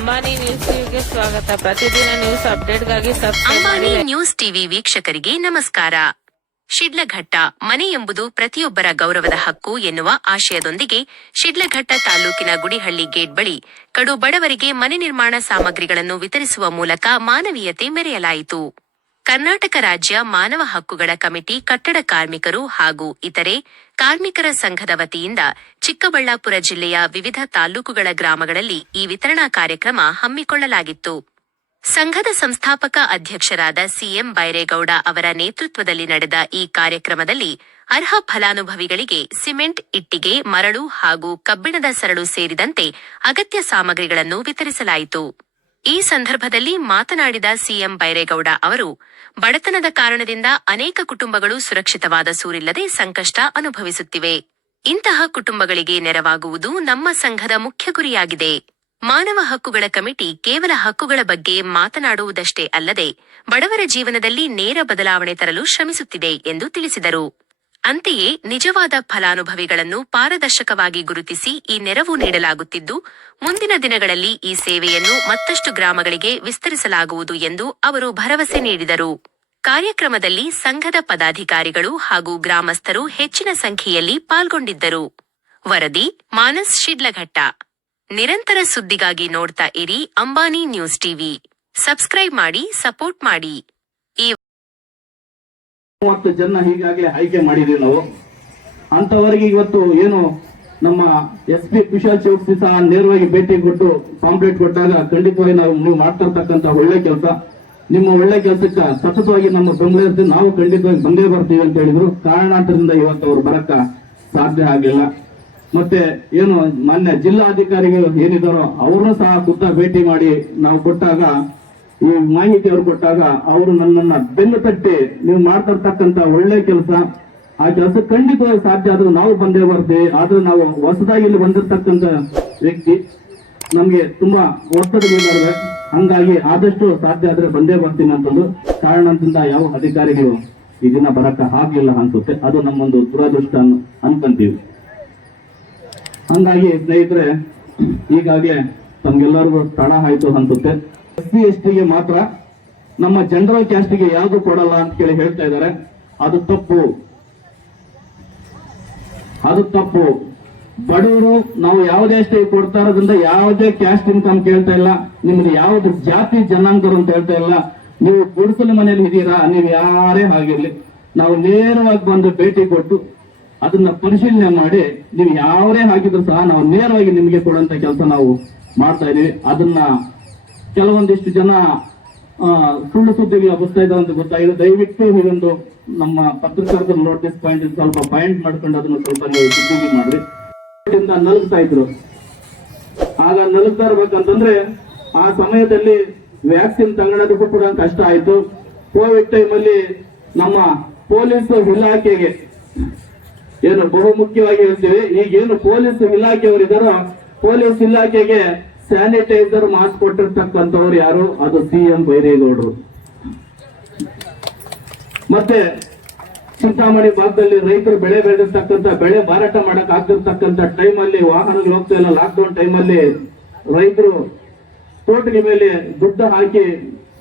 Ambani news ಟಿವಿಗೆ ಸ್ವಾಗತ. ಪ್ರತಿದಿನ ನ್ಯೂಸ್ ಅಪ್ಡೇಟ್ಗಾಗಿ ಅಂಬಾನಿ ನ್ಯೂಸ್ ಟಿವಿ ವೀಕ್ಷಕರಿಗೆ ನಮಸ್ಕಾರ. ಶಿಡ್ಲಘಟ್ಟ ಮನೆ ಎಂಬುದು ಪ್ರತಿಯೊಬ್ಬರ ಗೌರವದ ಹಕ್ಕು ಎನ್ನುವ ಆಶಯದೊಂದಿಗೆ ಶಿಡ್ಲಘಟ್ಟ ತಾಲೂಕಿನ ಗುಡಿಹಳ್ಳಿ ಗೇಟ್ ಬಳಿ ಕಡು ಬಡವರಿಗೆ ಮನೆ ನಿರ್ಮಾಣ ಸಾಮಗ್ರಿಗಳನ್ನು ವಿತರಿಸುವ ಮೂಲಕ ಮಾನವೀಯತೆ ಮೆರೆಯಲಾಯಿತು. ಕರ್ನಾಟಕ ರಾಜ್ಯ ಮಾನವ ಹಕ್ಕುಗಳ ಕಮಿಟಿ, ಕಟ್ಟಡ ಕಾರ್ಮಿಕರು ಹಾಗೂ ಇತರೆ ಕಾರ್ಮಿಕರ ಸಂಘದ ವತಿಯಿಂದ ಚಿಕ್ಕಬಳ್ಳಾಪುರ ಜಿಲ್ಲೆಯ ವಿವಿಧ ತಾಲೂಕುಗಳ ಗ್ರಾಮಗಳಲ್ಲಿ ಈ ವಿತರಣಾ ಕಾರ್ಯಕ್ರಮ ಹಮ್ಮಿಕೊಳ್ಳಲಾಗಿತ್ತು. ಸಂಘದ ಸಂಸ್ಥಾಪಕ ಅಧ್ಯಕ್ಷರಾದ ಸಿಎಂ ಬೈರೇಗೌಡ ಅವರ ನೇತೃತ್ವದಲ್ಲಿ ನಡೆದ ಈ ಕಾರ್ಯಕ್ರಮದಲ್ಲಿ ಅರ್ಹ ಫಲಾನುಭವಿಗಳಿಗೆ ಸಿಮೆಂಟ್, ಇಟ್ಟಿಗೆ, ಮರಳು ಹಾಗೂ ಕಬ್ಬಿಣದ ಸರಳು ಸೇರಿದಂತೆ ಅಗತ್ಯ ಸಾಮಗ್ರಿಗಳನ್ನು ವಿತರಿಸಲಾಯಿತು. ಈ ಸಂದರ್ಭದಲ್ಲಿ ಮಾತನಾಡಿದ ಸಿಎಂ ಬೈರೇಗೌಡ ಅವರು, ಬಡತನದ ಕಾರಣದಿಂದ ಅನೇಕ ಕುಟುಂಬಗಳು ಸುರಕ್ಷಿತವಾದ ಸೂರಿಲ್ಲದೆ ಸಂಕಷ್ಟ ಅನುಭವಿಸುತ್ತಿವೆ. ಇಂತಹ ಕುಟುಂಬಗಳಿಗೆ ನೆರವಾಗುವುದು ನಮ್ಮ ಸಂಘದ ಮುಖ್ಯ ಗುರಿಯಾಗಿದೆ. ಮಾನವ ಹಕ್ಕುಗಳ ಕಮಿಟಿ ಕೇವಲ ಹಕ್ಕುಗಳ ಬಗ್ಗೆ ಮಾತನಾಡುವುದಷ್ಟೇ ಅಲ್ಲದೆ ಬಡವರ ಜೀವನದಲ್ಲಿ ನೇರ ಬದಲಾವಣೆ ತರಲು ಶ್ರಮಿಸುತ್ತಿದೆ ಎಂದು ತಿಳಿಸಿದರು. ಅಂತೆಯೇ ನಿಜವಾದ ಫಲಾನುಭವಿಗಳನ್ನು ಪಾರದರ್ಶಕವಾಗಿ ಗುರುತಿಸಿ ಈ ನೆರವು ನೀಡಲಾಗುತ್ತಿದ್ದು, ಮುಂದಿನ ದಿನಗಳಲ್ಲಿ ಈ ಸೇವೆಯನ್ನು ಮತ್ತಷ್ಟು ಗ್ರಾಮಗಳಿಗೆ ವಿಸ್ತರಿಸಲಾಗುವುದು ಎಂದು ಅವರು ಭರವಸೆ ನೀಡಿದರು. ಕಾರ್ಯಕ್ರಮದಲ್ಲಿ ಸಂಘದ ಪದಾಧಿಕಾರಿಗಳು ಹಾಗೂ ಗ್ರಾಮಸ್ಥರು ಹೆಚ್ಚಿನ ಸಂಖ್ಯೆಯಲ್ಲಿ ಪಾಲ್ಗೊಂಡಿದ್ದರು. ವರದಿ ಮಾನಸ್, ಶಿಡ್ಲಘಟ್ಟ. ನಿರಂತರ ಸುದ್ದಿಗಾಗಿ ನೋಡ್ತಾ ಇರಿ ಅಂಬಾನಿ ನ್ಯೂಸ್ ಟಿವಿ. ಸಬ್ಸ್ಕ್ರೈಬ್ ಮಾಡಿ, ಸಪೋರ್ಟ್ ಮಾಡಿ. 30 ಜನ ಹೀಗಾಗಿ ಆಯ್ಕೆ ಮಾಡಿದೀವಿ ನಾವು. ಅಂತವರಿಗೆ ಇವತ್ತು ಏನು ನಮ್ಮ SP ಕುಶಾಲ್ ಚೌಕ್ಸಿ ಸಹ ನೇರವಾಗಿ ಭೇಟಿ ಕೊಟ್ಟು ಪಾಂಪ್ಲೆಟ್ ಕೊಟ್ಟಾಗ ಖಂಡಿತವಾಗಿ ನೀವು ಮಾಡ್ತಾ ಇರ್ತಕ್ಕಂತ ಒಳ್ಳೆ ಕೆಲಸ, ನಿಮ್ಮ ಒಳ್ಳೆ ಕೆಲಸಕ್ಕೆ ಸತತವಾಗಿ ನಮ್ಮ ಬೆಂಬಲ ಇರ್ತೀವಿ, ನಾವು ಖಂಡಿತವಾಗಿ ಬಂದೇ ಬರ್ತೀವಿ ಅಂತ ಹೇಳಿದ್ರು. ಕಾರಣಾಂತರದಿಂದ ಇವತ್ತು ಅವರು ಬರಕ್ಕ ಸಾಧ್ಯ ಆಗಲಿಲ್ಲ. ಮತ್ತೆ ಏನು ಮಾನ್ಯ ಜಿಲ್ಲಾಧಿಕಾರಿಗಳು ಏನಿದಾರೋ ಅವ್ರನ್ನೂ ಸಹ ಖುದ್ದ ಭೇಟಿ ಮಾಡಿ ನಾವು ಕೊಟ್ಟಾಗ, ಈ ಮಾಹಿತಿ ಅವರು ಕೊಟ್ಟಾಗ ಅವರು ನನ್ನನ್ನ ಬೆನ್ನು ತಟ್ಟಿ, ನೀವು ಮಾಡ್ತಾ ಇರ್ತಕ್ಕಂತ ಒಳ್ಳೆ ಕೆಲಸ, ಆ ಕೆಲಸ ಖಂಡಿತವಾಗಿ ಸಾಧ್ಯ ಆದ್ರೂ ನಾವು ಬಂದೇ ಬರ್ತೀವಿ. ಆದ್ರೆ ನಾವು ಹೊಸದಾಗಿ ಇಲ್ಲಿ ಬಂದಿರತಕ್ಕಂತ ವ್ಯಕ್ತಿ, ನಮ್ಗೆ ತುಂಬಾ ಒತ್ತಡಗಳಿದ್ದಾವೆ, ಹಂಗಾಗಿ ಆದಷ್ಟು ಸಾಧ್ಯ ಆದ್ರೆ ಬಂದೇ ಬರ್ತೀನಿ ಅಂತಂದು ಕಾರಣದಿಂದ ಯಾವ ಅಧಿಕಾರಿಗಳು ಈ ದಿನ ಬರಕ ಆಗ್ಲಿಲ್ಲ ಅನ್ಸುತ್ತೆ. ಅದು ನಮ್ಮೊಂದು ದುರದೃಷ್ಟ ಅನ್ಕೊಂತೀವಿ. ಹಂಗಾಗಿ ಸ್ನೇಹಿತರೆ, ಈಗಾಗಲೇ ತಮ್ಗೆಲ್ಲರಿಗೂ ತಡ ಆಯ್ತು ಅನ್ಸುತ್ತೆ. SC ST ಗೆ ಮಾತ್ರ, ನಮ್ಮ ಜನರಲ್ ಕ್ಯಾಸ್ಟ್ಗೆ ಯಾವುದು ಕೊಡಲ್ಲ ಅಂತ ಕೇಳಿ ಹೇಳ್ತಾ ಇದ್ದಾರೆ. ಅದು ತಪ್ಪು. ಬಡವರು ನಾವು ಯಾವುದೇ ಅಷ್ಟೇ ಕೊಡ್ತಾ ಇರೋದ್ರಿಂದ ಯಾವುದೇ ಕ್ಯಾಸ್ಟ್ ಇನ್ಕಮ್ ಕೇಳ್ತಾ ಇಲ್ಲ, ನಿಮ್ದು ಯಾವ್ದು ಜಾತಿ ಜನಾಂಗರು ಅಂತ ಹೇಳ್ತಾ ಇಲ್ಲ. ನೀವು ಗುಡಿಸಲು ಮನೆಯಲ್ಲಿ ಇದೀರಾ, ನೀವು ಯಾರೇ ಆಗಿರ್ಲಿ, ನಾವು ನೇರವಾಗಿ ಬಂದು ಭೇಟಿ ಕೊಟ್ಟು ಅದನ್ನ ಪರಿಶೀಲನೆ ಮಾಡಿ, ನೀವು ಯಾವರೇ ಆಗಿದ್ರು ಸಹ ನಾವು ನೇರವಾಗಿ ನಿಮಗೆ ಕೊಡುವಂತ ಕೆಲಸ ನಾವು ಮಾಡ್ತಾ ಇದೀವಿ. ಅದನ್ನ ಕೆಲವೊಂದಿಷ್ಟು ಜನ ಸುಳ್ಳು ಸುದ್ದಿಗಳು ಹಬ್ಬಿಸ್ತಾ ಇದ್ದಾರೆ ಅಂತ ಗೊತ್ತಾಗಿದೆ. ದಯವಿಟ್ಟು ಇದೊಂದು ನಮ್ಮ ಪತ್ರಕರ್ತರ ನೋಟಿಸ್ ಪಾಯಿಂಟ್ ಸ್ವಲ್ಪ ಪಾಯಿಂಟ್ ಮಾಡ್ಕೊಂಡು ಅದನ್ನ ಸ್ವಲ್ಪ ನೀವು ಸುದ್ದಿಗೆ ಮಾಡ್ರಿ. ನಲುಗ್ತಾ ಇದ್ರು, ಆಗ ನಲುಗ್ತಾ ಇರ್ಬೇಕಂತಂದ್ರೆ ಆ ಸಮಯದಲ್ಲಿ ವ್ಯಾಕ್ಸಿನ್ ತಗೊಳ್ಳೋದಕ್ಕೂ ಕೂಡ ಕಷ್ಟ ಆಯ್ತು. ಕೋವಿಡ್ ಟೈಮಲ್ಲಿ ನಮ್ಮ ಪೊಲೀಸ್ ಇಲಾಖೆಗೆ ಏನು ಬಹುಮುಖ್ಯವಾಗಿ ಹೇಳ್ತೀವಿ, ಈಗೇನು ಪೊಲೀಸ್ ಇಲಾಖೆಯವರಿದ್ದಾರೋ ಪೊಲೀಸ್ ಇಲಾಖೆಗೆ ಸ್ಯಾನಿಟೈಸರ್ ಮಾಸ್ಕ್ ಕೊಟ್ಟಿರ್ತಕ್ಕಂಥವ್ರು ಯಾರು? ಅದು ಸಿಎಂ ಬೈರೇಗೌಡರು. ಮತ್ತೆ ಚಿಂತಾಮಣಿ ಭಾಗದಲ್ಲಿ ರೈತರು ಬೆಳೆ ಬೆಳೆದಿರ್ತಕ್ಕಂಥ, ಬೆಳೆ ಮಾರಾಟ ಮಾಡಕ್ ಆಗ್ತಿರ್ತಕ್ಕಂಥ ಟೈಮಲ್ಲಿ, ವಾಹನಗಳು ಹೋಗ್ತಾ ಇಲ್ಲ, ಲಾಕ್ಡೌನ್ ಟೈಮಲ್ಲಿ ರೈತರು ತೋಟದ ಮೇಲೆ ದುಡ್ಡು ಹಾಕಿ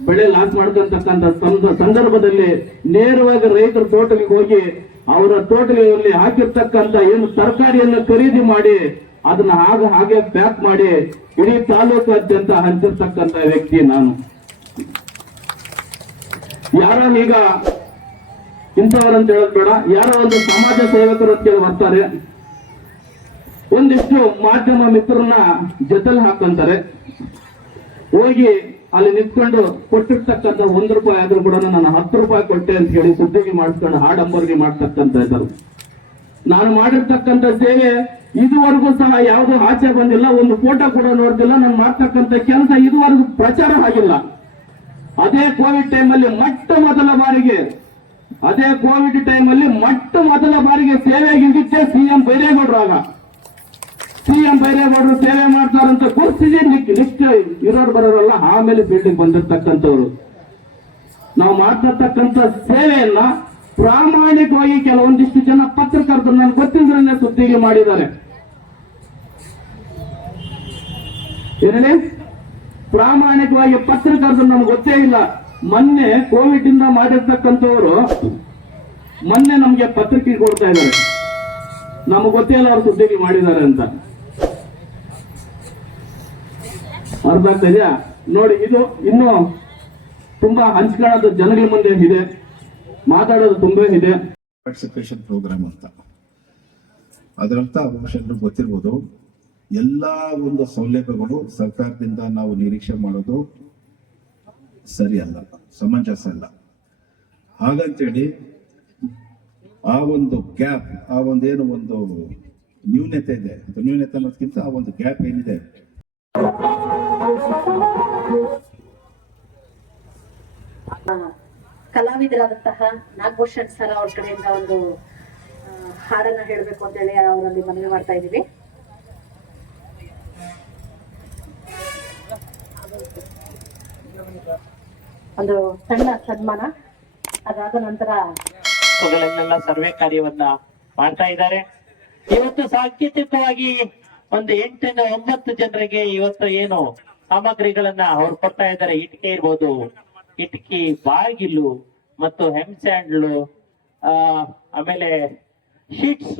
ಬೆಳೆ ಲಾಸ್ ಮಾಡ್ಕೊಂತಕ್ಕಂಥ ಸಂದರ್ಭದಲ್ಲಿ ನೇರವಾಗಿ ರೈತರ ತೋಟಗಳಿಗೆ ಹೋಗಿ ಅವರ ತೋಟಗಳಲ್ಲಿ ಹಾಕಿರ್ತಕ್ಕಂಥ ಏನು ತರಕಾರಿಯನ್ನು ಖರೀದಿ ಮಾಡಿ ಅದನ್ನ ಹಾಗೆ ಪ್ಯಾಕ್ ಮಾಡಿ ಇಡೀ ತಾಲೂಕಾದ್ಯಂತ ಹಂಚಿರ್ತಕ್ಕಂಥ ವ್ಯಕ್ತಿ ನಾನು. ಯಾರೋ ಈಗ ಇಂಥವರಂತ ಹೇಳೋದು ಬೇಡ, ಯಾರೋ ಒಂದು ಸಮಾಜ ಸೇವಕರು ಅಂತ ಹೇಳಿ ಬರ್ತಾರೆ, ಒಂದಿಷ್ಟು ಮಾಧ್ಯಮ ಮಿತ್ರರನ್ನ ಜೊತೆಲಿ ಹಾಕಂತಾರೆ, ಹೋಗಿ ಅಲ್ಲಿ ನಿಂತ್ಕೊಂಡು ಕೊಟ್ಟಿರ್ತಕ್ಕಂಥ ₹1 ಆದ್ರೂ ಕೂಡ ನಾನು ₹10 ಕೊಟ್ಟೆ ಅಂತ ಹೇಳಿ ಸುದ್ದಿಗೆ ಮಾಡಿಸ್ಕೊಂಡು ಆಡಂಬರ್ಗೆ ಮಾಡ್ತಕ್ಕಂಥ ಇದ್ದಾರೆ. ನಾನು ಮಾಡಿರ್ತಕ್ಕಂಥ ಸೇವೆ ಇದುವರೆಗೂ ಸಹ ಯಾವುದು ಆಚೆ ಬಂದಿಲ್ಲ, ಒಂದು ಫೋಟೋ ಕೂಡ ನೋಡ್ತಿಲ್ಲ. ನಾನು ಮಾಡ್ತಕ್ಕಂಥ ಕೆಲಸ ಇದುವರೆಗೂ ಪ್ರಚಾರ ಆಗಿಲ್ಲ. ಅದೇ ಕೋವಿಡ್ ಟೈಮಲ್ಲಿ ಮೊಟ್ಟ ಮೊದಲ ಬಾರಿಗೆ ಸೇವೆಗಿದ್ದಿದ್ದೆ ಸಿಎಂ ಬೈರೇಗೌಡರು. ಆಗ ಸಿಎಂ ಬೈರೇಗೌಡರು ಸೇವೆ ಮಾಡ್ತಾರಂತ ಗುರುತಿಸಿ ಲಿಸ್ಟ್ ಇರೋರು ಬರೋರಲ್ಲ, ಆಮೇಲೆ ಫೀಲ್ಡಿಗೆ ಬಂದಿರ್ತಕ್ಕಂಥವ್ರು. ನಾವು ಮಾಡ್ತಿರ್ತಕ್ಕಂಥ ಸೇವೆಯನ್ನ ಪ್ರಾಮಾಣಿಕವಾಗಿ ಕೆಲವೊಂದಿಷ್ಟು ಜನ ಪತ್ರಕರ್ತರು ನಾನು ಗೊತ್ತಿದ್ರೆ ಸುದ್ದಿಗೆ ಮಾಡಿದ್ದಾರೆ. ಏನೇಳಿ ಪ್ರಾಮಾಣಿಕವಾಗಿ ಪತ್ರಕರ್ತರು ನಮ್ಗೆ ಗೊತ್ತೇ ಇಲ್ಲ. ಮೊನ್ನೆ ಕೋವಿಡ್ ಇಂದ ಮಾಡಿರ್ತಕ್ಕಂಥವ್ರು ಮೊನ್ನೆ ನಮ್ಗೆ ಪತ್ರಿಕೆ ಕೊಡ್ತಾ ಇದ್ದಾರೆ, ನಮ್ಗೆ ಗೊತ್ತೇ ಇಲ್ಲ ಅವ್ರು ಸುದ್ದಿಗೆ ಮಾಡಿದ್ದಾರೆ ಅಂತ. ಅರ್ಥ ಆಗ್ತಾ ಇದೆಯಾ? ನೋಡಿ, ಇದು ಇನ್ನು ತುಂಬಾ ಹಂಚ್ಕೊಳ್ಳೋದು ಜನಗಳ ಮುಂದೆ ಇದೆ, ಮಾತಾಡೋದು ತುಂಬಾ ಇದೆ. ಪಾರ್ಟಿಸಿಪೇಷನ್ ಪ್ರೋಗ್ರಾಮ್ ಅಂತ ಅದರರ್ಥ ಬಹುಶಃ ಗೊತ್ತಿರ್ಬೋದು. ಎಲ್ಲಾ ಒಂದು ಸೌಲಭ್ಯಗಳು ಸರ್ಕಾರದಿಂದ ನಾವು ನಿರೀಕ್ಷೆ ಮಾಡೋದು ಸರಿ ಅಲ್ಲ, ಸಮಂಜಸ ಅಲ್ಲ. ಹಾಗಂತೇಳಿ ಆ ಒಂದು ಗ್ಯಾಪ್, ಆ ಒಂದೇನು ಒಂದು ನ್ಯೂನತೆ ಇದೆ, ನ್ಯೂನತೆ ಅನ್ನೋದಕ್ಕಿಂತ ಆ ಒಂದು ಗ್ಯಾಪ್ ಏನಿದೆ, ಕಲಾವಿದರಾದಂತಹ ನಾಗಭೂಷಣ್ ಸರ್ ಅವ್ರ ಕಡೆಯಿಂದ ಒಂದು ಹಾಡನ್ನ ಹೇಳಬೇಕು ಅಂತ ಹೇಳಿ ಅವರಲ್ಲಿ ಮನವಿ ಮಾಡ್ತಾ ಇದ್ದೀವಿ. ಒಂದು ಸಣ್ಣ ಸನ್ಮಾನ, ಅದಾದ ನಂತರ ಸರ್ವೆ ಕಾರ್ಯವನ್ನ ಮಾಡ್ತಾ ಇದ್ದಾರೆ. ಇವತ್ತು ಸಾಂಕೇತಿಕವಾಗಿ ಒಂದು 8-9 ಜನರಿಗೆ ಇವತ್ತು ಏನು ಸಾಮಗ್ರಿಗಳನ್ನ ಅವ್ರು ಕೊಡ್ತಾ ಇದ್ದಾರೆ. ಇಟ್ಕೆ ಇರ್ಬೋದು, ಇಟ್ಕಿ, ಬಾಗಿಲು ಮತ್ತು ಹೆಮ್ಸ್ಯಾಂಡ್ಲು, ಆಮೇಲೆ ಶೀಟ್ಸ್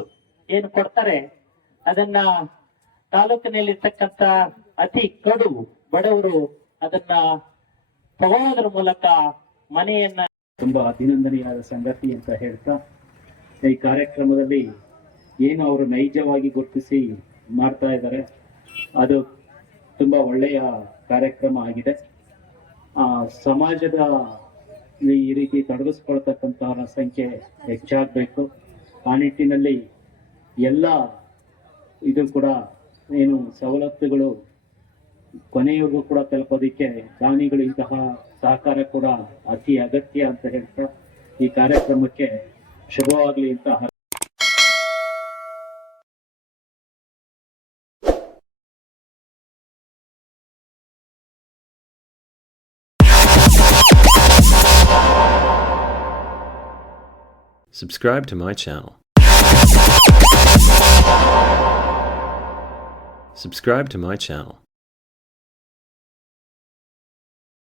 ಏನು ಕೊಡ್ತಾರೆ ಅದನ್ನ ತಾಲೂಕಿನಲ್ಲಿರ್ತಕ್ಕಂಥ ಅತಿ ಕಡು ಬಡವರು ಅದನ್ನ ತಗೊಳ್ಳೋದ್ರ ಮೂಲಕ ಮನೆಯನ್ನ ತುಂಬಾ ಅಭಿನಂದನೀಯವಾದ ಸಂಗತಿ ಅಂತ ಹೇಳ್ತಾ, ಈ ಕಾರ್ಯಕ್ರಮದಲ್ಲಿ ಏನು ಅವರು ನೈಜವಾಗಿ ಗುರುತಿಸಿ ಮಾಡ್ತಾ ಇದ್ದಾರೆ ಅದು ತುಂಬಾ ಒಳ್ಳೆಯ ಕಾರ್ಯಕ್ರಮ ಆಗಿದೆ. ಸಮಾಜದ ಈ ರೀತಿ ತೊಡಗಿಸ್ಕೊಳ್ತಕ್ಕಂತಹ ಸಂಖ್ಯೆ ಹೆಚ್ಚಾಗಬೇಕು. ಆ ನಿಟ್ಟಿನಲ್ಲಿ ಎಲ್ಲ ಇದು ಕೂಡ ಏನು ಸವಲತ್ತುಗಳು ಕೊನೆಯವರೆಗೂ ಕೂಡ ತಲುಪೋದಿಕ್ಕೆ ದಾನಿಗಳು ಇಂತಹ ಸಹಕಾರ ಕೂಡ ಅತಿ ಅಗತ್ಯ ಅಂತ ಹೇಳ್ತಾ ಈ ಕಾರ್ಯಕ್ರಮಕ್ಕೆ ಶುಭವಾಗಲಿ ಅಂತ. Subscribe to my channel. Subscribe to my channel.